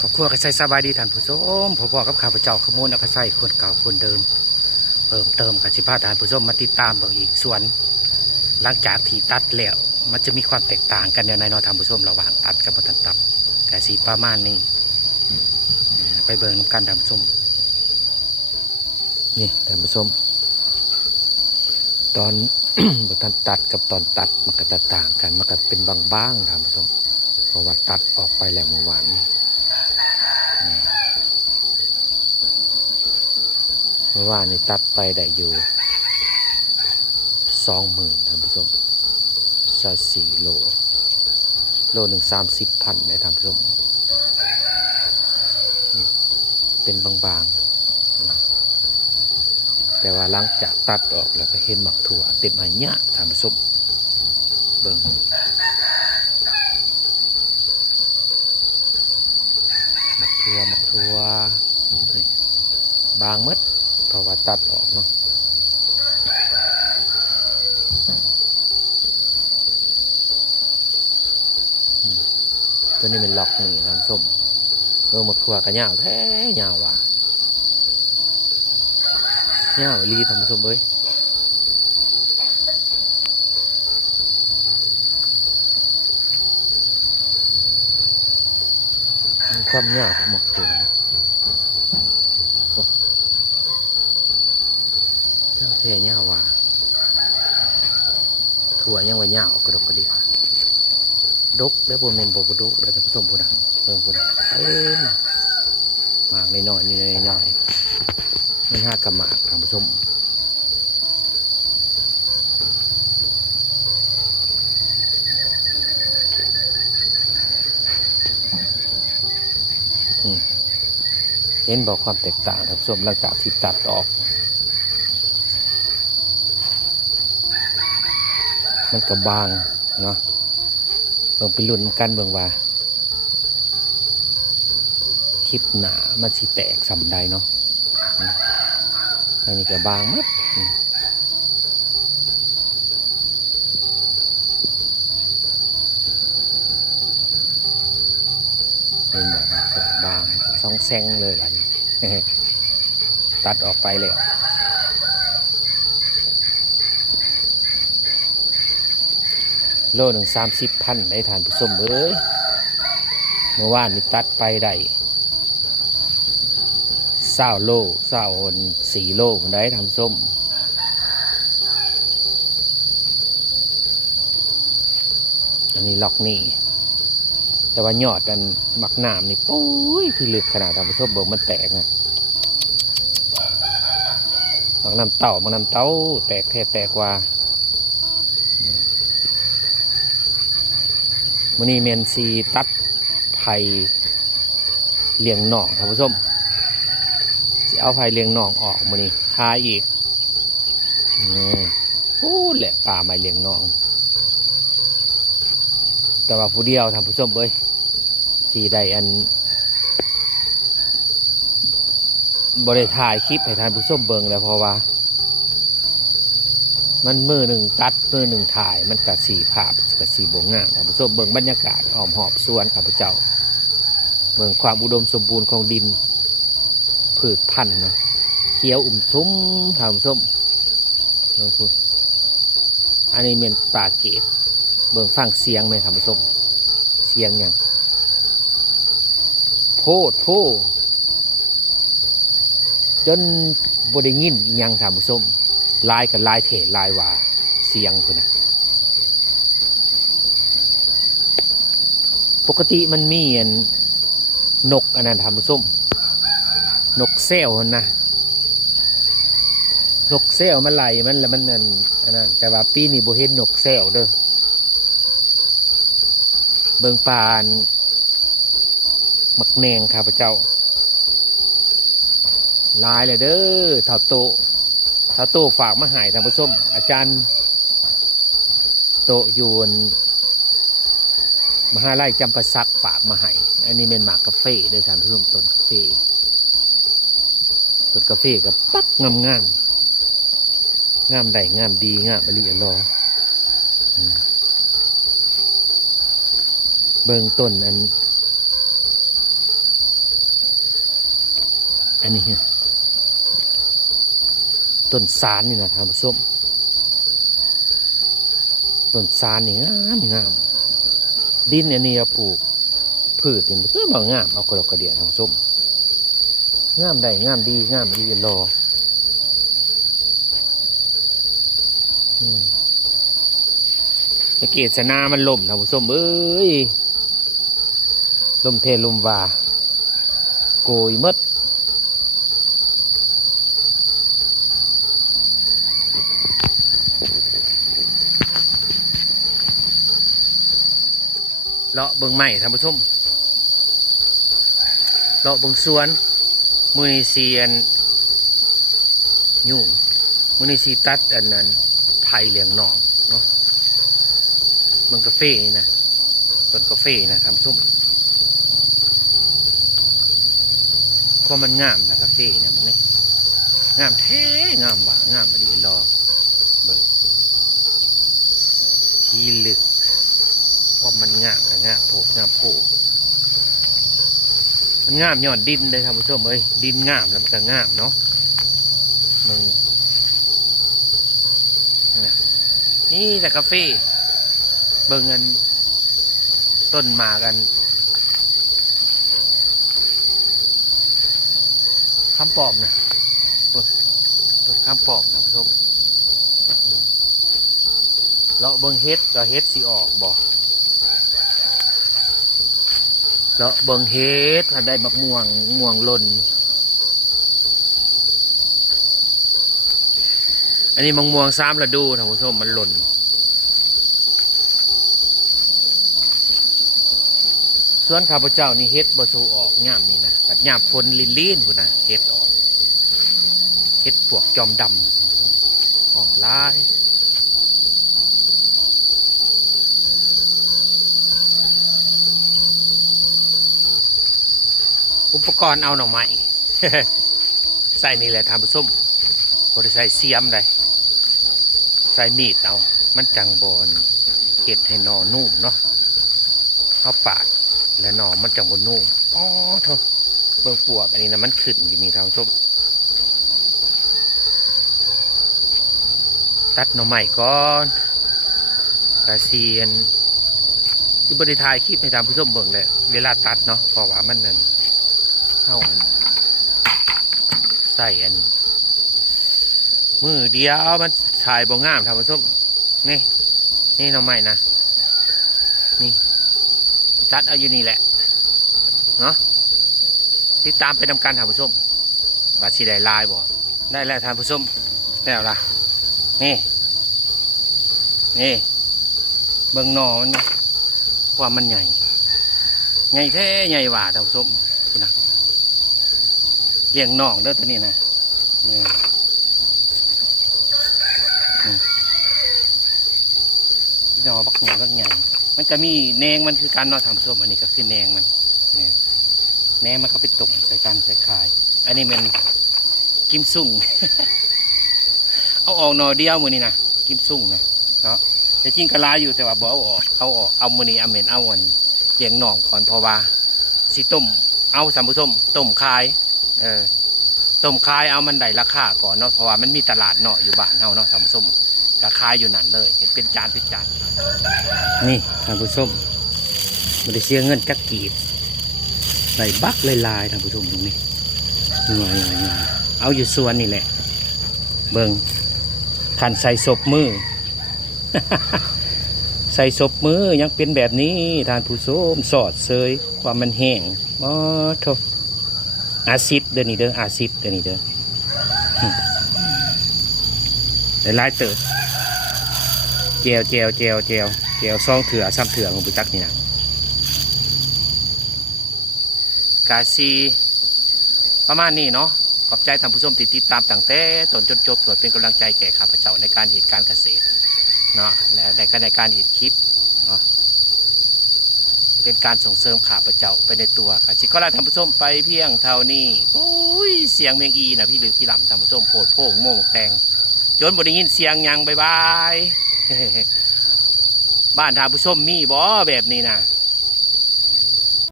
ครอบครัวก็ใส่สบายดีท่านผู้ชมพ่อกับข้าพเจ้าขโมยแล้วก็ใส่คนเก่าคนเดิมเพิ่มเติมกับสิพาท่านผู้ชมมาติดตามเบิ่งอีกส่วนหลังจากที่ตัดแล้วมันจะมีความแตกต่างกันในนอนท่านผู้ชมระหว่างตัดกับบ่ทันตัดแต่สีประมาณนี้ไปเบิ่งนำกันท่านผู้ชมนี่ท่านผู้ชมตอน บ่ทันตัดกับตอนตัดมันก็แตกต่างกันมันก็เป็นบางๆท่านผู้ชมเพราะว่าตัดออกไปแล้วเมื่อวานนี้เมื่อวานนี้ตัดไปได้อยู่20,000ท่านผู้ชม24 โลหนึ่ง30,000ได้ท่านผู้ชมเป็นบางๆแต่ว่าหลังจากตัดออกแล้วก็เห็นหมักถั่วเต็มอันเนี้ยท่านผู้ชมเบิ่งหมักถั่วบางมัดเพราะว่าตัดออกเนาะตัวนี้เป็นล็อกนี่ท่านผู้ชมเบิ่งหมักถั่วก็ยาวแท้ยาวว่ะยาวลีท่านผู้ชมเอ้ยความยาวของหมักถั่วนะยาวแท้ยาวว่ะถั่วยังว่ายาวกระดกกระดิกดกได้บ่แม่นบ่ดกได้ท่านผู้ชมพุ่นน่ะเบิ่งพุ่นน่ะเต็มหมากน้อยๆนี่น้อยๆมันหากระหมากท่านผู้ชมเห็นบอกความแตกต่างท่านผู้ชมหลังจากที่ตัดออกมันก็บางเนาะเบิ่งไปลุ้นกันเบิ่งว่าคลิปหนามันสิแตกสำใดเนาะอันนี้ก็บางมัดเห็นแบบบางช่องแซงเลยแบบนี้ ตัดออกไปแล้วโลหนึ่ง30,000ได้ทานผู้ชมเอ้ยเมื่อวานนี้ตัดไปได้20 โล4 โลได้ทำส้มอันนี้ล็อกนี่แต่ว่ายอดอันมักน้ำนี่ปุ้ยคือลึกขนาดทำผู้ชมเบิกมันแตกนะมักน้ำเต้าแตกแท้แตกว่ามันนี่เมนซีตัดไผ่เลี้ยงหนองท่านผู้ชมจะเอาไผ่เลี้ยงหนองออกมันนี่ทายอีกพูดแหละป่าไม้เลี้ยงหนองแต่ว่าผู้เดียวท่านผู้ชมเอ้ยสีใดอันบริถ่ายคลิปให้ท่านผู้ชมเบิ่งแล้วเพราะว่ามันมือหนึ่งตัดมือหนึ่งถ่ายมันกับสีภาพกับสีบงงามท่านผู้ชมเบิ่งบรรยากาศอ้อมหอบสวนข้าพเจ้าเบิ่งความอุดมสมบูรณ์ของดินพืชพันธุ์นะเขียวซุ้มท่านผู้ชมเบิ่งพูดอันนี้เป็นป่าเกตเบิ่งฟังเสียงไหมท่านผู้ชมเสียงอย่างโพจนบริงินยังท่านผู้ชมลายกับลายเถลายว่าเสียงคนนะปกติมันมีนกอันนั้นท่านผู้ชมนกแซวนะนกแซวมันไหลมันแล้วมันอันนั้นแต่ว่าปีนี้บ่เห็นนกแซวเด้อเบิ่งปานมักแนงข้าพเจ้าลายเลยเด้อเท่าโตฝากมาหายท่านผู้ชมอาจารย์โตยูนมหาลัยจำปาสักฝากมาให้อันนี้เป็นหมากกาแฟด้วยท่านผู้ชมต้นกาแฟกับปักงามได้งามดีงามอริอรอเบิ่งต้นอัน อันนี้ต้นสารนี่นะท่านผู้ชมต้นสารนี่งามดินอันนี้ปลูกพืชนี่ก็บางงามเอากระดกกระเดียท่านผู้ชมงามได้งามดีงามดีรอเกศนามันล่มท่านผู้ชมเอ้ยลมเทลมว่าโกยมดเลาะเบิ่งใหม่ท่านผู้ชมเลาะเบิ่งสวนมือนีเซียนยุ่งมือนีซีตัดอันนั้นไผ่เหลียงหนองเนาะเบิ่งกาแฟนะต้นกาแฟนะท่านผู้ชมก็มันงามนะกาแฟเนี่ยมึงนี่งามแท้งามหว่างามมาดีรอเบิ่งทีลึกว่ามันงามกับงามโผล่งามโผล่มันงามย้อนดินเลยท่านผู้ชมเอ้ยดินงามแล้วมันก็งามเนาะมึงนี่แต่กาแฟเบิ่งกันต้นมากันข้ามปอมนะต้นข้ามปอมนะผู้ชมเราเบิ่งเฮ็ดก็เฮ็ดสิออกบ่เราเบิ่งเฮ็ดถ้าได้บักม่วงหล่นอันนี้ม่วง3ฤดูท่านผู้ชมมันหล่นส่วนข้าพเจ้านี่เฮ็ดบ่สูออกย่ามนี่นะบัดย่ามฝนลิ่นๆพุ่นน่ะเฮ็ดออกเฮ็ดพวกจอมดำท่านผู้ชมออกหลายอุปกรณ์เอาหน่อไม้ ใส่นี่แหละท่านผู้ชมบ่ได้ใส่เสียมใดใส่มีดเอามันจังบ่เฮ็ดให้หน่อนุ่มเนาะเอาปาดแล้วหน่อมันจังบนนุ่มอ๋อเถอะเบิ่งปวกอันนี้นะมันขึ้นอยู่นี่ท่านผู้ชมตัดหน่อไม้ก่อนกระเซียนที่บริทายคลิปให้ท่านผู้ชมเบิ่งเลยเวลาตัดเนาะเพราะว่ามันนั่นเข้าอันใส่อันมือเดียวมันถ่ายบ่งามท่านผู้ชมนี่หน่อไม้นะนี่ตัดเอาอยู่นี่แหละเนาะติดตามไปทำการท่านผู้ชมว่าสิได้ลายบ่ได้แล้วท่านผู้ชมแล้วล่ะนี่เบิ่งหน่อมันความมันใหญ่แท้ใหญ่หว่าท่านผู้ชมคุณนะเลี้ยงหน่องเด้อตัวนี้นะนี่ที่หน่อบักใหญ่มันจะมีแหนงมันคือการนอนทำส้มอันนี้ก็คือแหนงมันเนี่ยแหนงมันเขาไปต้มใส่กันใส่คายอันนี้มันกิมซุ่ง เอาออกหน่อเดียวมือนี่นะกิมซุ่งนะเนาะแต่จริงก็ลายอยู่แต่ว่าบ่เอามือนี้เอาเหม็นเอาวันเลี้ยงหน่องก่อนเพราะว่าสิต้มเอาสามผู้ชมต้มคายต้มคายเอามันได้ราคาก่อนเนาะเพราะว่ามันมีตลาดเนาะอยู่บ้านเฮาเนาะสามผู้ชมก็คายอยู่นั่นเลยเห็นเป็นจานนี่ท่านผู้ชมไม่ได้เสียเงินจักกีบไหลบักลายท่านผู้ชมตรงนี้หน่อยเอาอยู่ส่วนนี่แหละเบิ่งขันใส่ศพมือ ใส่ศพมือยังเป็นแบบนี้ท่านผู้ชมสอดเซยความมันแห้งอ๋อโถอาซิดเด้อนี่เด้ออาซิดเด้อนี่เด้อหลายเติบเจียวซองเถื่อซ้ำเถื่อของปุจักนี่นะกาซีประมาณนี้เนาะขอบใจท่านผู้ชมที่ติดตามตั้งแต่ต้นจนจบเพื่อเป็นกำลังใจแก่ข้าพเจ้าในการเหตุการเกษตรเนาะและในการเหตุคลิปเนาะเป็นการส่งเสริมข้าพเจ้าไปในตัวค่ะจิก็ลาท่านผู้ชมไปเพียงเท่านี้โอ้ยเสียงเมียงอีนะพี่ลือพี่หล่ำท่านผู้ชมโผดโพ่งโม่แตงจนบ่ได้ยินเสียงยังบาย บ้านท่านผู้ชมมีบ่แบบนี้นะ